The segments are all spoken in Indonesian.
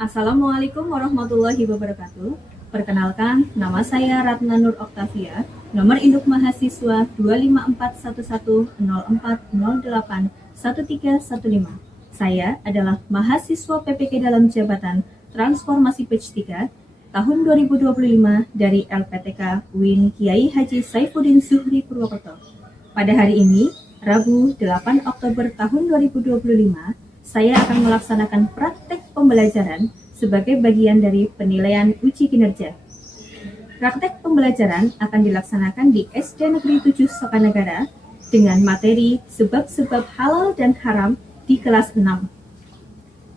Assalamualaikum warahmatullahi wabarakatuh. Perkenalkan, nama saya Ratna Nur Oktavia, nomor induk mahasiswa 2541104081315. Saya adalah mahasiswa PPK dalam jabatan Transformasi Batch 3 tahun 2025 dari LPTK UIN Kiai Haji Saifuddin Zuhri Purwokerto. Pada hari ini, Rabu 8 Oktober tahun 2025, saya akan melaksanakan praktek pembelajaran sebagai bagian dari penilaian uji kinerja. Praktek pembelajaran akan dilaksanakan di SD Negeri 7 Sokanagara dengan materi sebab-sebab halal dan haram di kelas 6.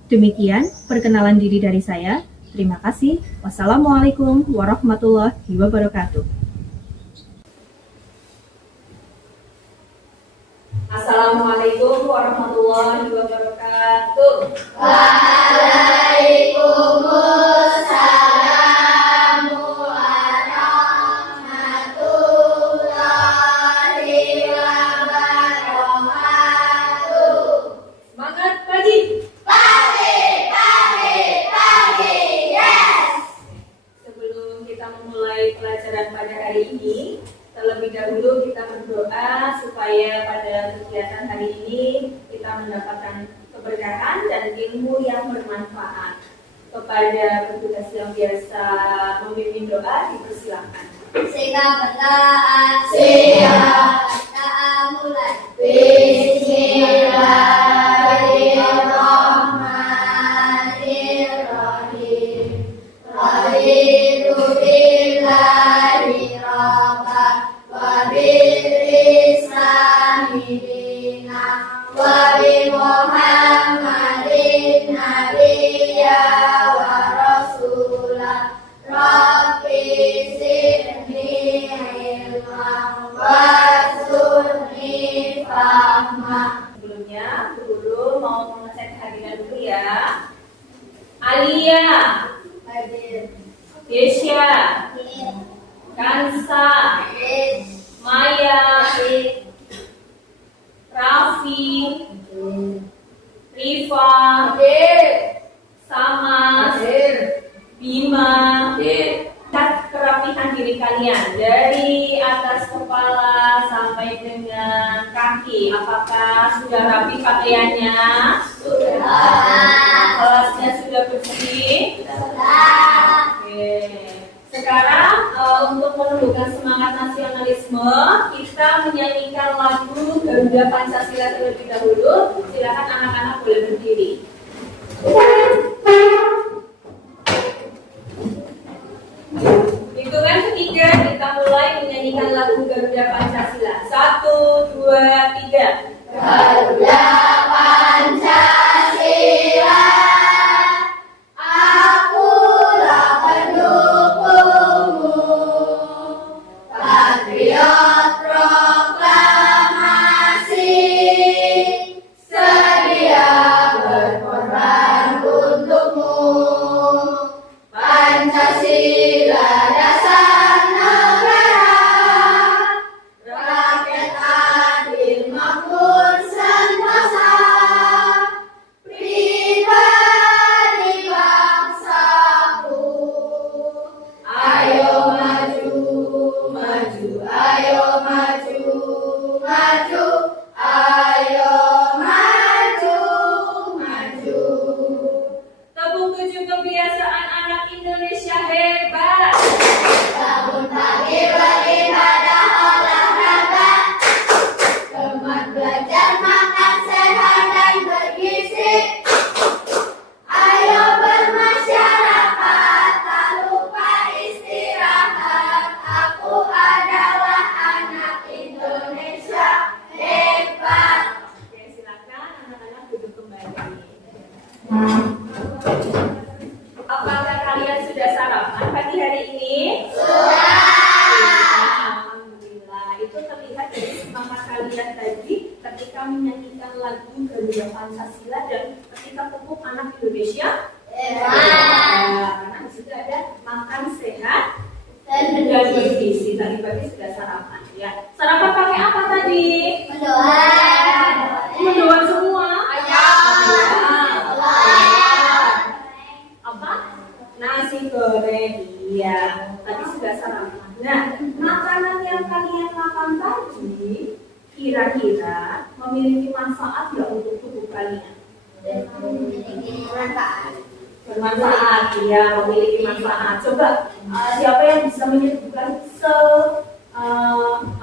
Demikian perkenalan diri dari saya. Terima kasih. Wassalamualaikum warahmatullahi wabarakatuh. Assalamualaikum warahmatullahi wabarakatuh. Waalaikumsalam warahmatullahi wabarakatuh. Semangat pagi. Pagi, yes. Sebelum kita memulai pelajaran pada hari ini, terlebih dahulu kita berdoa supaya pada kegiatan hari ini kita mendapatkan keberkahan dan ilmu yang bermanfaat. Kepada petugas yang biasa memimpin doa, dipersilakan. Sikap bertaat, siap. Mulai. Bismillahirrahmanirrahim. Raditu billahi rabba wa bil-islami dina wa bi Muhammadin nabiyya wa rasulah. Rabbi zidni ilman warzuqni fahma. Sebelumnya, Guru mau mengecek hadiran dulu ya. Alia, Hadir. Desya, Kansa, Maya, Raffi, Rifa, Sama, Bima, lihat kerapihan diri kalian dari atas kepala sampai dengan kaki. Apakah sudah rapi pakaiannya? Kelasnya sudah bersih? Oke. Sekarang untuk menumbuhkan semangat nasionalisme, kita menyanyikan lagu Garuda Pancasila terlebih dahulu. Silakan anak-anak boleh berdiri. Hitungan ketiga kita mulai menyanyikan lagu Garuda Pancasila. 1, 2, 3. Garuda Pancasila, akulah pendukungmu, patriot proklamasi, sedia berkorban untukmu. Pancasila dasar negara, rakyat adil makmur sentosa, pribadi bangsaku. Ayo maju, maju, ayo maju, maju, ayo maju, maju. Tepuk tujuh kebiasaan anak Indonesia hebat. Bangun pagi beribadah olahraga, semangat belajar makan sehat dan bergizi. Ayo bermasyarakat, tak lupa istirahat. Aku adalah anak Indonesia hebat. Oke, silakan anak-anak duduk kembali. Apakah kalian sudah sarapan pagi hari ini? Alhamdulillah. Itu terlihat dari semangat kalian tadi ketika menyanyikan lagu Garuda Pancasila dan ketika pupuk anak Indonesia. Karena di situ ada makan sehat dan bergizi. Tadi pagi sudah sarapan. Ya. Sarapan pakai apa tadi? Mendoan semua. Ayam. kira-kira memiliki manfaat nggak untuk tubuh kalian? Bermanfaat, ya, memiliki manfaat. Coba siapa yang bisa menyebutkan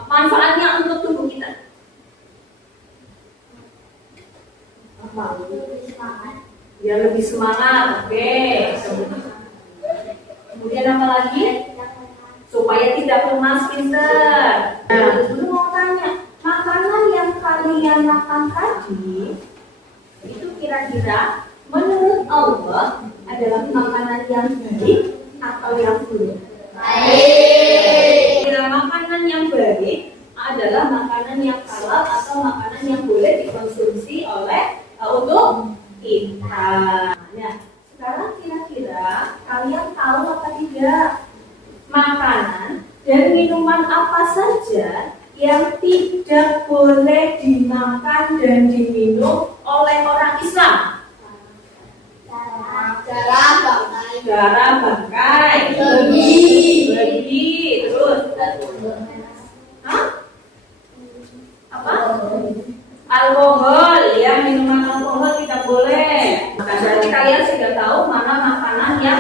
manfaatnya untuk tubuh kita? Apa? Ya, lebih semangat. Oke. Kemudian apa lagi? Supaya tidak lemas, pinter. Nah, dulu mau tanya, makanan yang kalian makan tadi itu kira-kira menurut Allah adalah makanan yang baik atau yang buruk? Baik. Kira makanan yang baik adalah makanan yang halal atau makanan yang boleh dikonsumsi oleh untuk kita. Nah, sekarang kira-kira kalian tahu apa tidak makanan dan minuman apa saja yang tidak boleh dimakan dan diminum oleh orang Islam? Darah bangkai, babi, terus apa? Alkohol, ya, minuman alkohol tidak boleh. Nah, berarti kalian sudah tahu mana makanan yang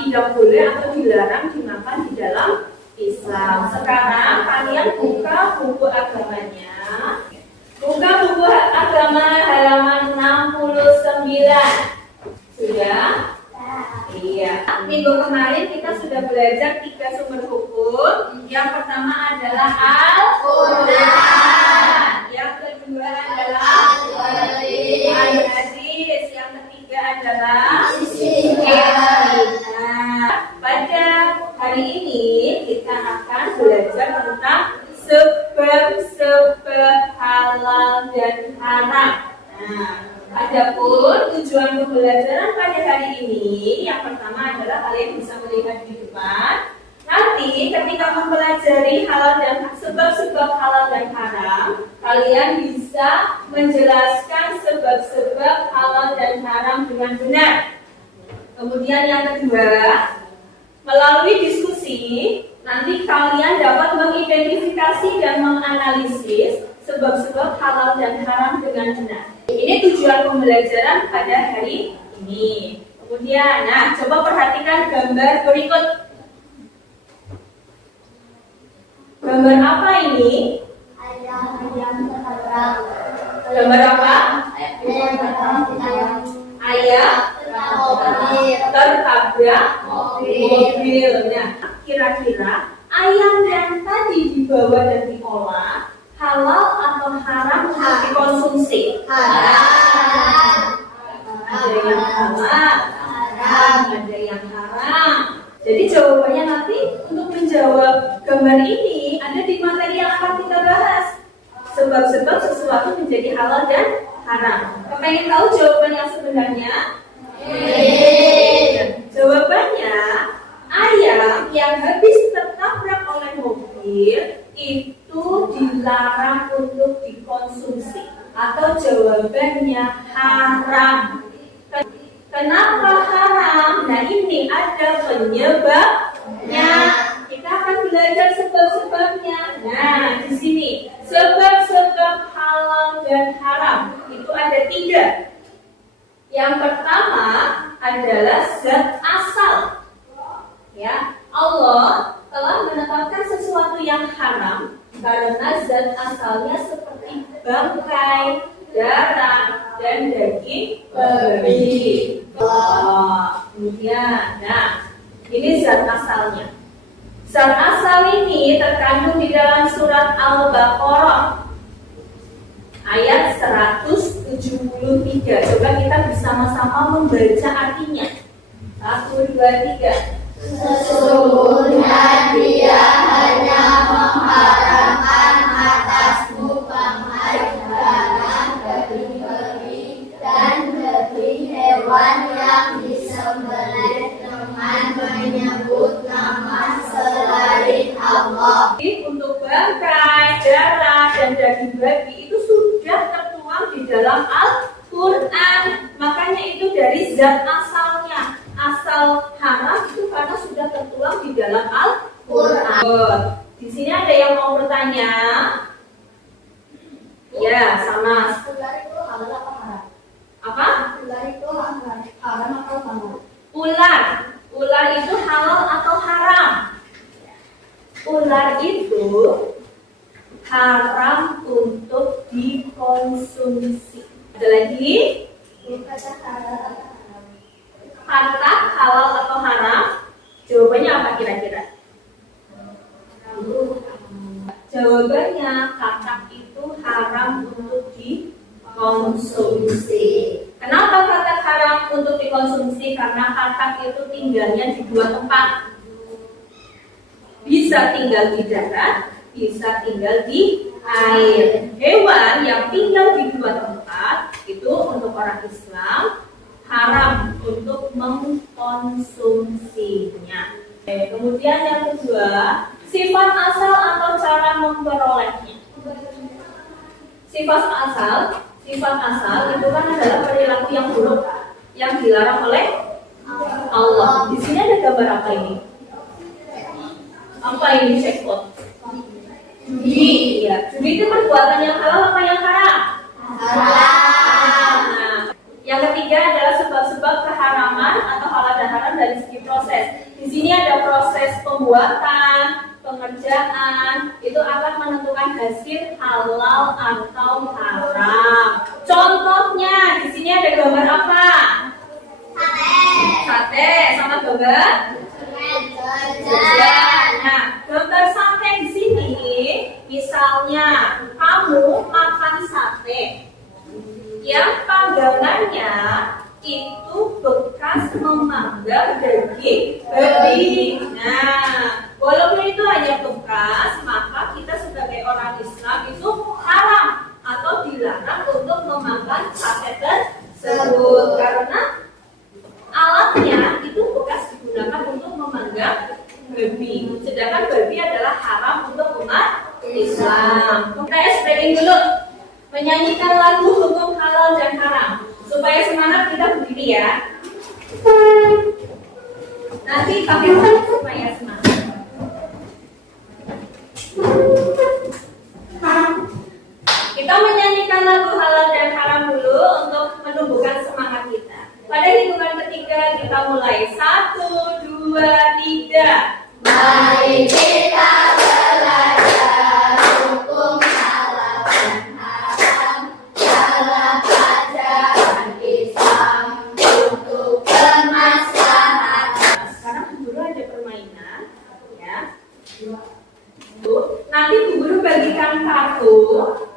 tidak boleh atau dilarang dimakan di dalam Islam. Sekarang kalian buka buku agamanya. Buka buku agama halaman 69. Sudah? Iya. Minggu kemarin kita sudah belajar 3 sumber hukum. Yang pertama adalah Al-Quran. Yang kedua adalah Al-Hadis. Yang ketiga adalah Nah, pada hari ini kita akan belajar tentang sebab-sebab halal dan haram. Nah, adapun tujuan pembelajaran pada hari ini, yang pertama adalah kalian bisa melihat di depan. Nanti ketika mempelajari halal dan sebab-sebab halal dan haram, kalian bisa menjelaskan sebab-sebab halal dan haram dengan benar. Kemudian yang kedua, melalui diskusi, nanti kalian dapat mengidentifikasi dan menganalisis sebab-sebab halal dan haram dengan benar. Ini tujuan pembelajaran pada hari ini. Kemudian, nah, coba perhatikan gambar berikut. Gambar apa ini? Gambar apa? Ayam tertabrak mobil. Nah, kira-kira ayam yang tadi dibawa dan diolah halal atau haram untuk dikonsumsi? Haram. Ada yang halal, ada yang haram. Jadi jawabannya nanti untuk menjawab gambar ini ada di materi yang akan kita bahas. Sebab-sebab sesuatu menjadi halal dan haram. Pengen tahu jawaban yang sebenarnya? Jawabannya, ayam yang habis tertabrak oleh mobil itu dilarang untuk dikonsumsi. Atau jawabannya haram. Kenapa haram? Nah, ini ada penyebabnya. Kita akan belajar sebab-sebabnya. Nah, di sini sebab-sebab halal dan haram itu ada 3. Yang pertama adalah zat asal. Ya, Allah telah menetapkan sesuatu yang haram karena zat asalnya seperti bangkai, darah, dan daging babi. Kemudian, nah, ini zat asalnya. Zat asal ini terkandung di dalam surat Al-Baqarah ayat 173. Coba kita bersama-sama membaca artinya. 1, 2, 3. Sesungguhnya Dia hanya mengharamkan atasmu pengajaran daging babi dan daging hewan yang disembelih dengan menyebut nama selain Allah. Untuk bangkai, darah, dan daging babi itu sudah tertuang di dalam Al-Quran. Makanya itu dari zat asalnya. Asal haram itu karena sudah tertuang di dalam Al-Quran. Di sini ada yang mau bertanya? Haram atau halal? Ular. Ular itu halal atau haram? Ular itu haram untuk dikonsumsi. Ada lagi? Kata halal atau haram? Kata halal atau haram? Jawabannya apa kira-kira? Jawabannya katak itu haram untuk dikonsumsi. Kenapa katak haram untuk dikonsumsi? Karena katak itu tinggalnya di dua tempat. Bisa tinggal di darat, bisa tinggal di air. Hewan yang tinggal di dua tempat itu untuk orang Islam haram untuk mengkonsumsinya. Kemudian yang kedua, sifat asal atau cara memperolehnya. Sifat asal itu kan adalah perilaku yang buruk yang dilarang oleh Allah. Di sini ada gambar apa ini? Apa ini, cekot? Judi. Ya, judi itu perbuatan yang halal apa yang haram? Halal. Nah, yang ketiga adalah sebab-sebab keharaman atau halal dan haram dari segi proses. Di sini ada proses pembuatan, pengerjaan, itu akan menentukan hasil halal atau haram. Contohnya, di sini ada gambar apa? Sate sama gambar jajan. Nah, gambar sate di sini, misalnya kamu makan sate yang panggangannya itu bekas memanggang daging babi. Nah, walaupun itu hanya bekas, maka kita sebagai orang Islam itu haram atau dilarang untuk memakan sate tersebut karena alatnya itu bekas digunakan untuk memanggang babi. Sedangkan babi adalah haram untuk umat Islam. Kita explaining dulu, menyanyikan lagu hukum halal dan haram. Supaya semangat kita berdiri ya. Nanti pakai musik supaya semangat. Kita menyanyikan lagu halal dan haram dulu untuk menumbuhkan semangat kita. Pada hitungan ketiga kita mulai 1, 2, 3. Mari kita belajar hukum halal dan haram dalam ajaran Islam untuk bermaslahatan. Sekarang Bu Guru ada permainan, ya. Nanti Bu Guru bagikan kartu.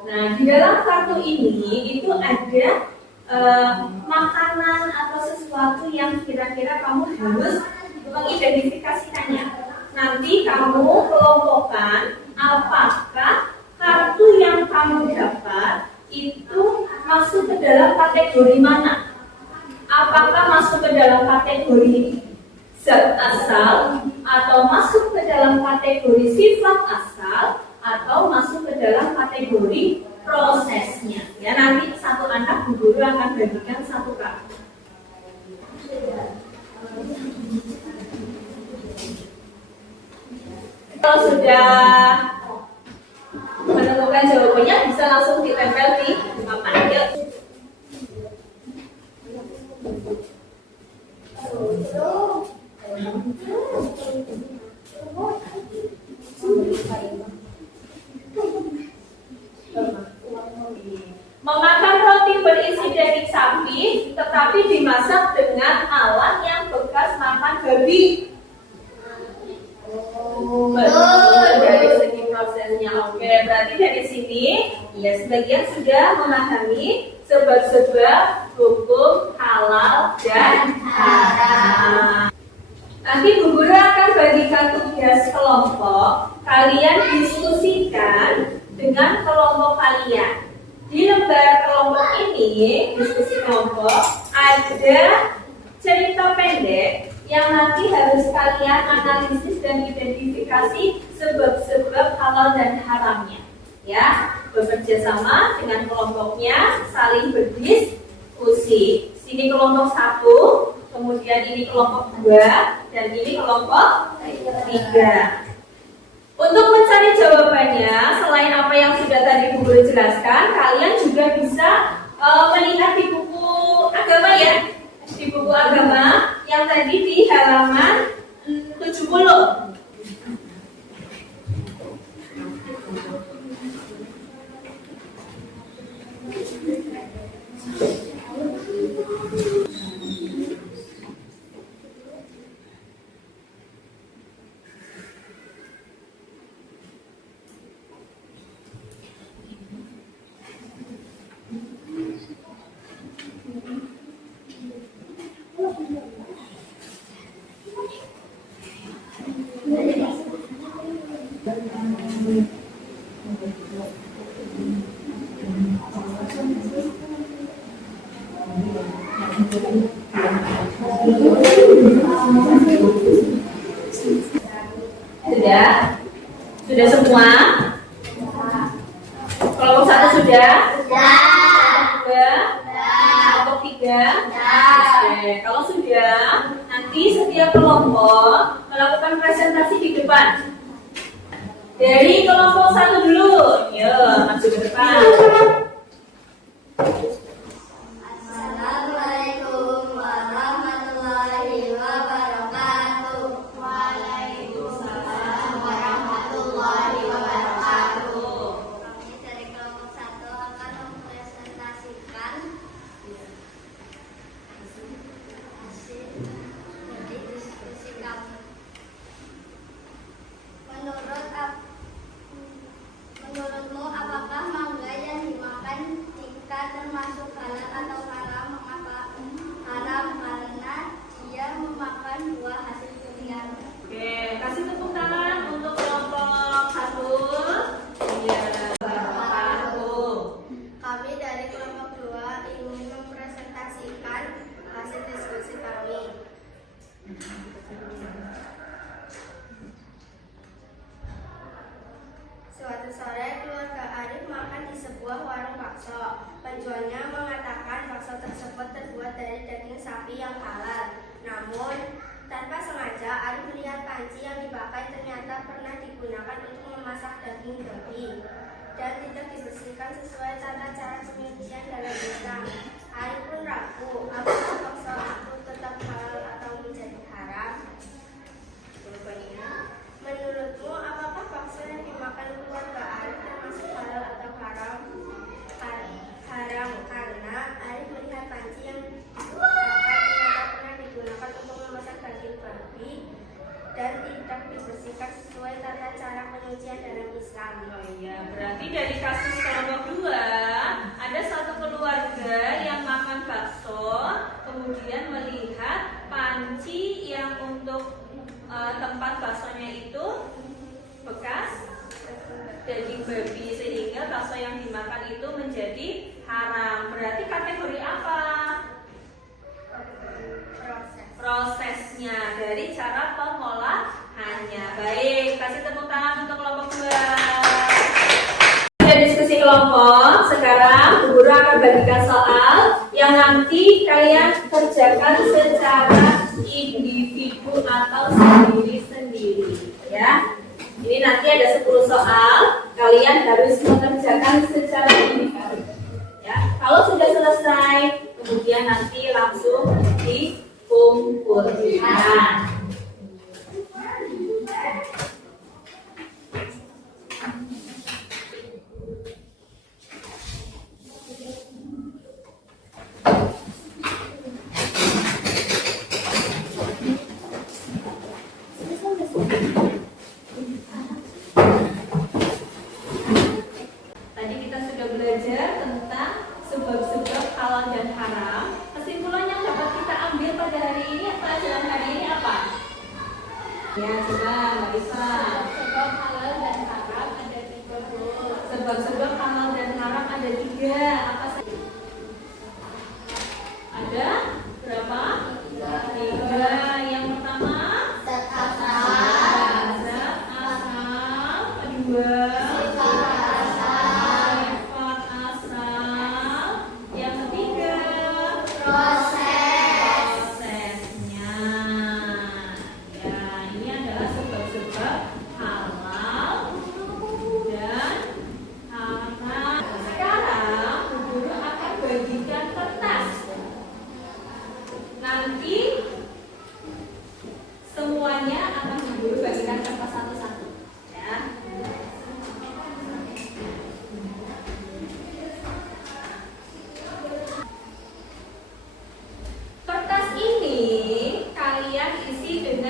Nah, di dalam kartu ini itu ada makanan atau sesuatu yang kira-kira kamu harus mengidentifikasikannya. Nanti kamu kelompokkan apakah kartu yang kamu dapat itu masuk ke dalam kategori mana? Apakah masuk ke dalam kategori zat asal, atau masuk ke dalam kategori sifat asal, atau masuk ke dalam kategori prosesnya? Ya, nanti satu anak Bu Guru akan bagikan satu kartu. Kalau sudah menemukan jawabannya bisa langsung ditempel di papan. Yuk. Memakan roti berisi daging sapi tetapi dimasak dengan alat yang bekas makan babi. Betul, dari segi prosesnya. Oke, berarti dari sini ya sebagian sudah memahami sebab-sebab hukum halal dan haram. Nanti Bu Guru akan bagikan tugas kelompok. Kalian diskusikan dengan kelompok kalian. Di lembar kelompok ini, diskusi kelompok, ada cerita pendek yang nanti harus kalian analisis dan identifikasi sebab-sebab halal dan haramnya. Ya, bekerja sama dengan kelompoknya, saling berdiskusi. Sini kelompok 1, kemudian ini kelompok 2, dan ini kelompok 3. Untuk mencari jawabannya, selain apa yang sudah tadi Bu Guru jelaskan, kalian juga bisa melihat di buku agama ya. Di buku tadi di halaman 70. Sudah? Sudah semua? Kelompok 1 sudah? Sudah? Kelompok 3? Oke, kalau sudah, nanti setiap kelompok melakukan presentasi di depan. Dari kelompok 1 dulu. Yuk, maju ke depan. Assalamualaikum warahmatullahi wabarakatuh. Waalaikumsalam warahmatullahi wabarakatuh. Kami dari kelompok 1 akan mempresentasikan hasil dari diskusi kami. Menurutmu apakah mangga yang dimakan jika termasuk halal atau haram? Mengapa haram? Karena dia memakan buah hasil durian. Oke, kasih tepuk tangan untuk kelompok 1. Iya, Kami dari kelompok 2 ingin mempresentasikan hasil diskusi kami. Suatu sore keluarga Arif makan di sebuah warung bakso. Penjualnya mengatakan bakso tersebut terbuat dari daging sapi yang halal. Namun tanpa sengaja Arif melihat panci yang dipakai ternyata pernah digunakan untuk memasak daging babi dan tidak dibersihkan sesuai tata cara penyucian dalam Islam. Arif pun ragu apakah bakso itu tetap halal atau menjadi haram. Jawabannya, menurutmu apakah bakso yang dimakan keluarga Arif termasuk halal atau haram? Haram karena Arif melihat panci yang dipakai ternyata pernah digunakan untuk memasak daging babi dan tidak dibersihkan sesuai tata cara penyucian dalam Islam. Oh iya, berarti dari kasus kelompok 2 ada satu keluarga yang makan bakso, kemudian melihat panci yang untuk tempat baksonya itu bekas daging babi, sehingga bakso yang dimakan itu menjadi haram. Berarti kategori apa? Prosesnya, dari cara pengolahannya. Baik, kasih tepuk tangan untuk kelompok 2. Sudah diskusi kelompok, sekarang guru akan bagikan soal yang nanti kalian kerjakan secara individu atau sendiri-sendiri, ya. Ini nanti ada 10 soal, kalian harus mengerjakan secara individu, ya. Kalau sudah selesai, kemudian nanti langsung dikumpulkan. Tadi kita sudah belajar tentang sebab-sebab halal dan haram. Kesimpulan yang dapat kita ambil pada hari ini, pelajaran hari ini apa? Ya, coba Mbak Isa. Sebab halal dan haram ada 3. Sebab-sebab halal dan haram ada 3. Apa saja? Ada berapa? 3. Yang pertama, zat asal. Kedua, sifat asal. Yang ketiga, prosesnya. Ya, ini adalah sebab-sebab halal dan haram. Sekarang guru akan bagikan kertas. Nanti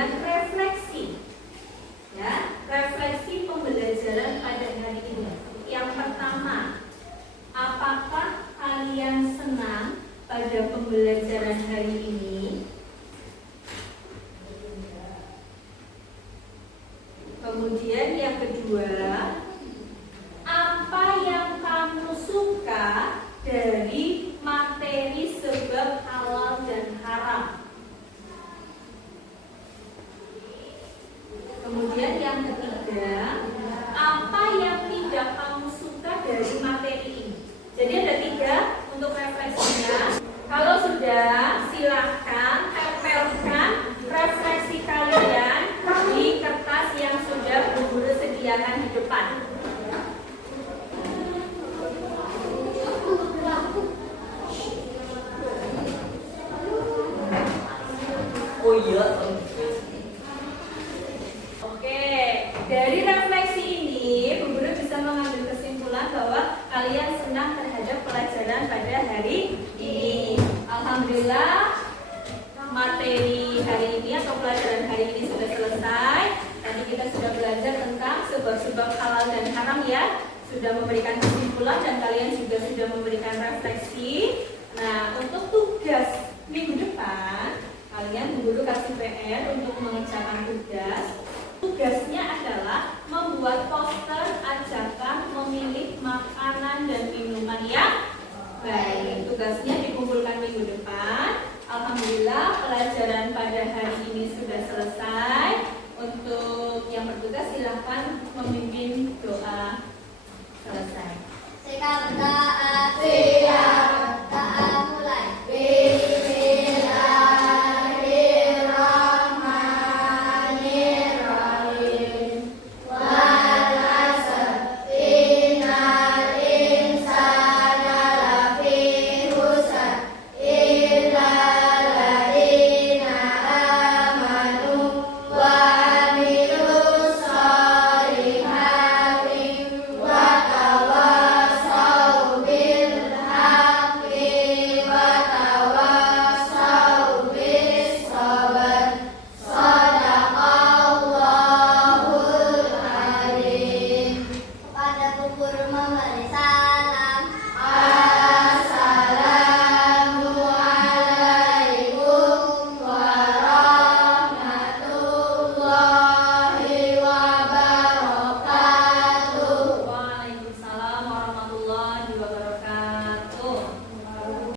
dengan refleksi. Ya, refleksi pembelajaran pada hari ini. Yang pertama, apakah kalian senang pada pembelajaran hari ini? Kemudian yang kedua, apa yang kamu suka dari materi sebab halal dan haram? Kemudian yang ketiga, apa yang tidak kamu suka dari materi ini? Jadi ada 3 untuk refleksinya. Kalau sudah, silahkan tempelkan refleksi kalian di kertas yang sudah Bu Guru sediakan di depan. Oh iya. Oke, dari refleksi ini Bu Guru bisa mengambil kesimpulan bahwa kalian senang terhadap pelajaran pada hari ini. Alhamdulillah, materi hari ini atau pelajaran hari ini sudah selesai. Tadi kita sudah belajar tentang sebab-sebab halal dan haram ya. Sudah memberikan kesimpulan dan kalian juga sudah memberikan refleksi. Nah, untuk tugas minggu depan, kalian Bu Guru kasih PR untuk mengerjakan tugas. Tugasnya adalah membuat poster ajakan memilih makanan dan minuman yang baik. Tugasnya dikumpulkan minggu depan. Alhamdulillah, pelajaran pada hari ini sudah selesai. Untuk yang bertugas silahkan memimpin doa selesai. Sekarang